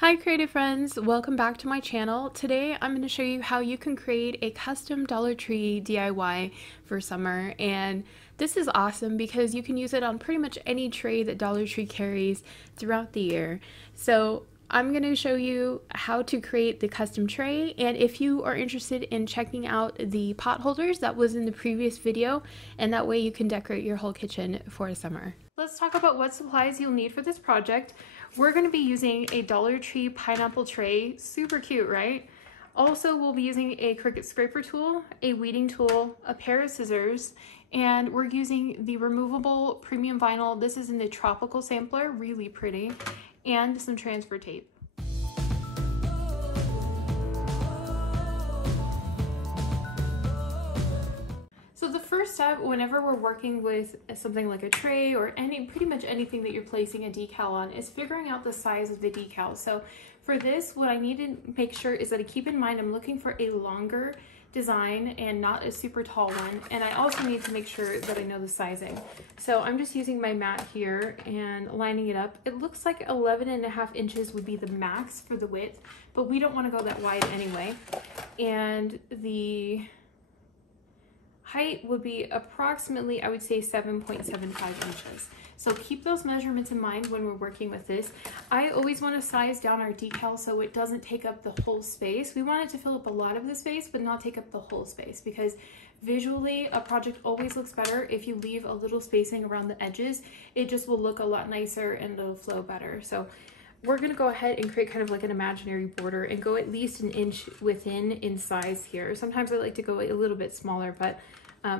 Hi creative friends, welcome back to my channel. Today I'm going to show you how you can create a custom Dollar Tree DIY for summer, and this is awesome because you can use it on pretty much any tray that Dollar Tree carries throughout the year. So I'm going to show you how to create the custom tray, and if you are interested in checking out the pot holders that was in the previous video, and that way you can decorate your whole kitchen for summer. Let's talk about what supplies you'll need for this project. We're going to be using a Dollar Tree pineapple tray, super cute, right? Also, we'll be using a Cricut scraper tool, a weeding tool, a pair of scissors, and we're using the removable premium vinyl. This is in the tropical sampler, really pretty, and some transfer tape. So the first step, whenever we're working with something like a tray or pretty much anything that you're placing a decal on, is figuring out the size of the decal. So for this, what I need to make sure is that I keep in mind I'm looking for a longer design and not a super tall one. And I also need to make sure that I know the sizing. So I'm just using my mat here and lining it up. It looks like 11.5 inches would be the max for the width, but we don't want to go that wide anyway. And the height would be approximately, I would say, 7.75 inches. So keep those measurements in mind when we're working with this. I always want to size down our decal so it doesn't take up the whole space. We want it to fill up a lot of the space, but not take up the whole space, because visually a project always looks better if you leave a little spacing around the edges. It just will look a lot nicer and it'll flow better. So we're going to go ahead and create kind of like an imaginary border and go at least an inch within in size here. Sometimes I like to go a little bit smaller, but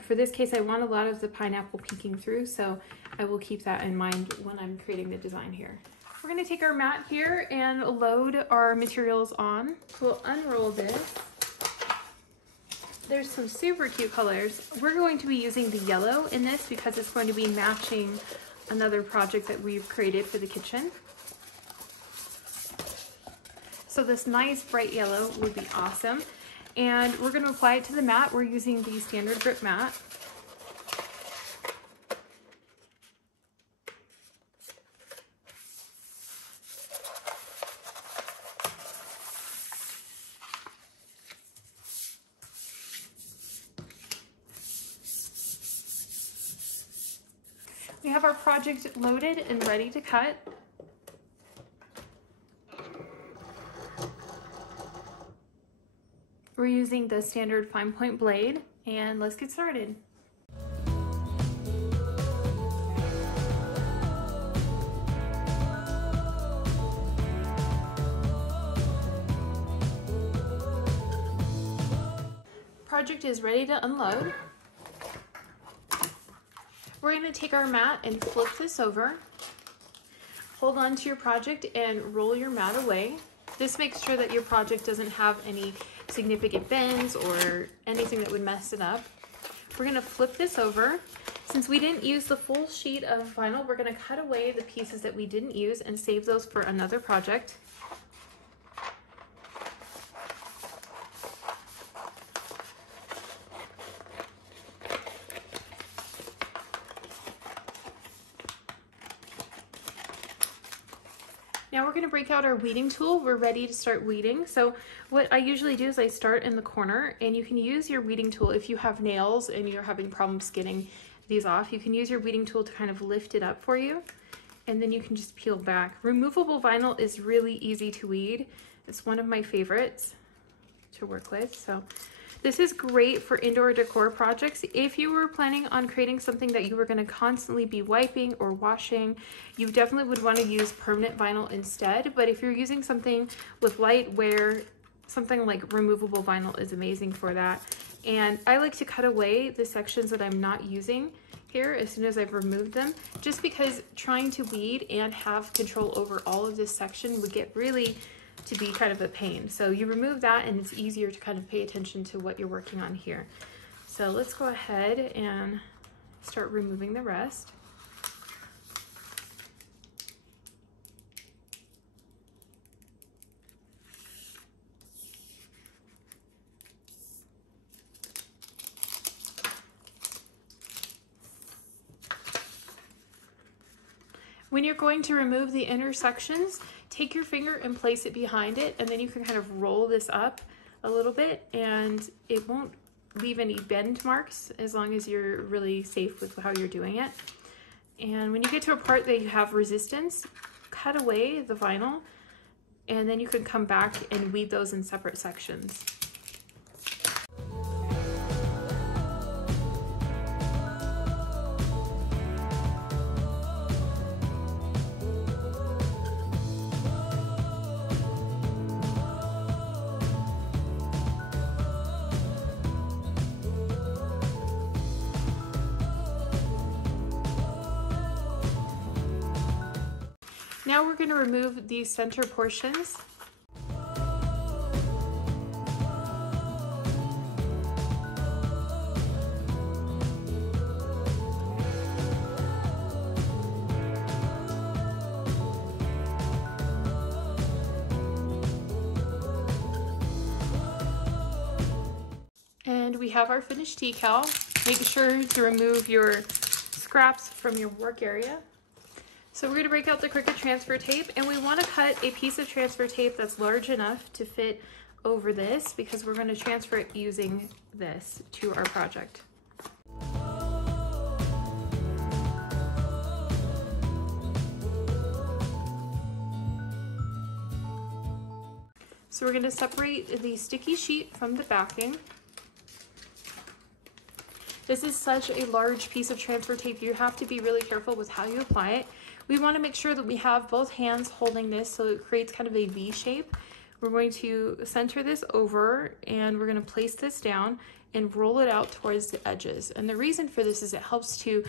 for this case I want a lot of the pineapple peeking through, so I will keep that in mind when I'm creating the design here. We're going to take our mat here and load our materials on. We'll unroll this. There's some super cute colors. We're going to be using the yellow in this because it's going to be matching another project that we've created for the kitchen. So this nice bright yellow would be awesome. And we're going to apply it to the mat. We're using the standard grip mat. We have our project loaded and ready to cut. We're using the standard fine point blade, and let's get started. Project is ready to unload. We're going to take our mat and flip this over. Hold on to your project and roll your mat away. This makes sure that your project doesn't have any significant bends or anything that would mess it up. We're going to flip this over. Since we didn't use the full sheet of vinyl, we're going to cut away the pieces that we didn't use and save those for another project. Now we're going to break out our weeding tool. We're ready to start weeding. So what I usually do is I start in the corner, and you can use your weeding tool if you have nails and you're having problems getting these off. You can use your weeding tool to kind of lift it up for you, and then you can just peel back. Removable vinyl is really easy to weed. It's one of my favorites to work with. So this is great for indoor decor projects. If you were planning on creating something that you were going to constantly be wiping or washing, you definitely would want to use permanent vinyl instead. But if you're using something with light wear, something like removable vinyl is amazing for that. And I like to cut away the sections that I'm not using here as soon as I've removed them, just because trying to weed and have control over all of this section would get really to be kind of a pain. So you remove that and it's easier to kind of pay attention to what you're working on here. So let's go ahead and start removing the rest. When you're going to remove the intersections, take your finger and place it behind it, and then you can kind of roll this up a little bit, and it won't leave any bend marks as long as you're really safe with how you're doing it. And when you get to a part that you have resistance, cut away the vinyl, and then you can come back and weave those in separate sections. Now we're going to remove these center portions. And we have our finished decal. Make sure to remove your scraps from your work area. So we're going to break out the Cricut transfer tape, and we want to cut a piece of transfer tape that's large enough to fit over this, because we're going to transfer it using this to our project. So we're going to separate the sticky sheet from the backing. This is such a large piece of transfer tape, you have to be really careful with how you apply it. We want to make sure that we have both hands holding this so it creates kind of a V shape. We're going to center this over, and we're going to place this down and roll it out towards the edges. And the reason for this is it helps to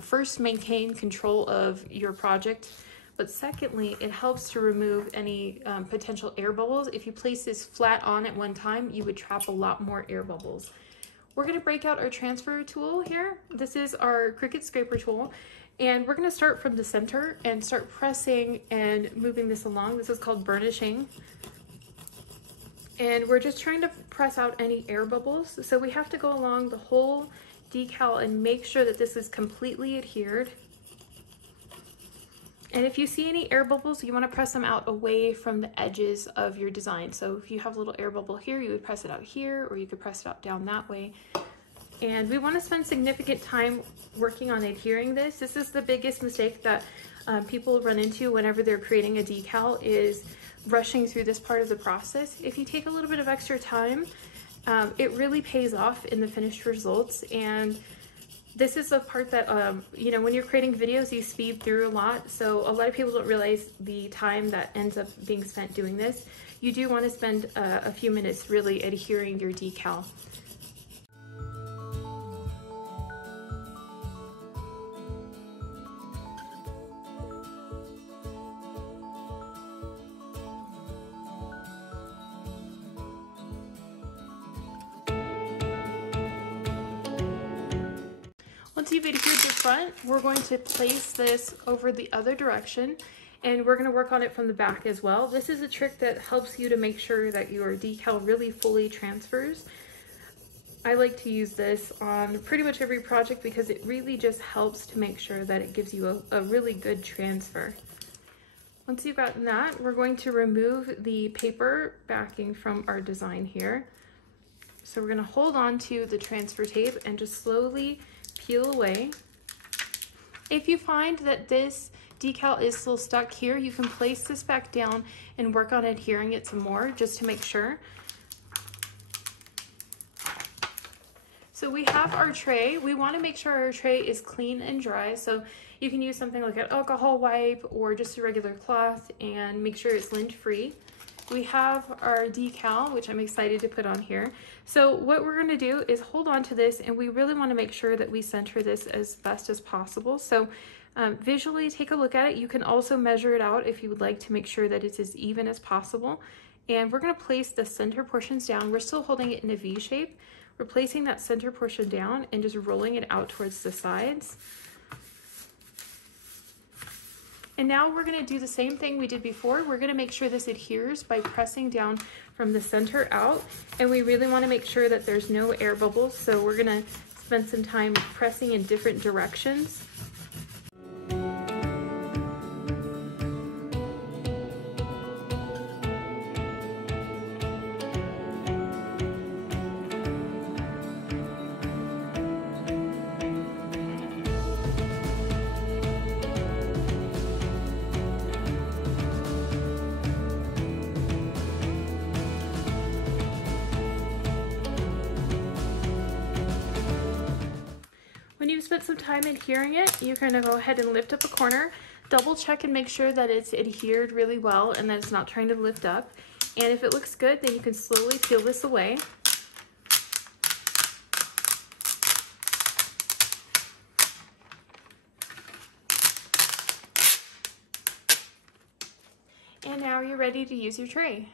first maintain control of your project, but secondly, it helps to remove any potential air bubbles. If you place this flat on at one time, you would trap a lot more air bubbles. We're going to break out our transfer tool here. This is our Cricut scraper tool. And we're going to start from the center and start pressing and moving this along. This is called burnishing. And we're just trying to press out any air bubbles. So we have to go along the whole decal and make sure that this is completely adhered. And if you see any air bubbles, you want to press them out away from the edges of your design. So if you have a little air bubble here, you would press it out here, or you could press it out down that way. And we want to spend significant time working on adhering this. This is the biggest mistake that people run into whenever they're creating a decal, is rushing through this part of the process. If you take a little bit of extra time, it really pays off in the finished results. And this is the part that, you know, when you're creating videos, you speed through a lot. So a lot of people don't realize the time that ends up being spent doing this. You do want to spend a few minutes really adhering your decal. Once you've adhered the front, we're going to place this over the other direction, and we're going to work on it from the back as well. This is a trick that helps you to make sure that your decal really fully transfers. I like to use this on pretty much every project because it really just helps to make sure that it gives you a really good transfer. Once you've gotten that, we're going to remove the paper backing from our design here. So we're going to hold on to the transfer tape and just slowly peel away. If you find that this decal is still stuck here, you can place this back down and work on adhering it some more just to make sure. So we have our tray. We want to make sure our tray is clean and dry. So you can use something like an alcohol wipe or just a regular cloth and make sure it's lint free. We have our decal, which I'm excited to put on here. So what we're going to do is hold on to this, and we really want to make sure that we center this as best as possible. So visually take a look at it. You can also measure it out if you would like to make sure that it's as even as possible. And we're going to place the center portions down. We're still holding it in a V shape. We're placing that center portion down and just rolling it out towards the sides. And now we're going to do the same thing we did before. We're going to make sure this adheres by pressing down from the center out. And we really want to make sure that there's no air bubbles. So we're going to spend some time pressing in different directions. spent some time adhering it, you're going to go ahead and lift up a corner. Double check and make sure that it's adhered really well and that it's not trying to lift up. And if it looks good, then you can slowly peel this away. And now you're ready to use your tray.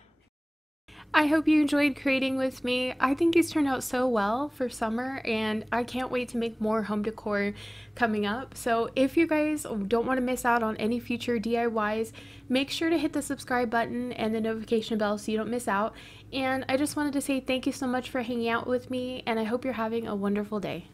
I hope you enjoyed creating with me. I think these turned out so well for summer, and I can't wait to make more home decor coming up. So if you guys don't want to miss out on any future DIYs, make sure to hit the subscribe button and the notification bell so you don't miss out. And I just wanted to say thank you so much for hanging out with me, and I hope you're having a wonderful day.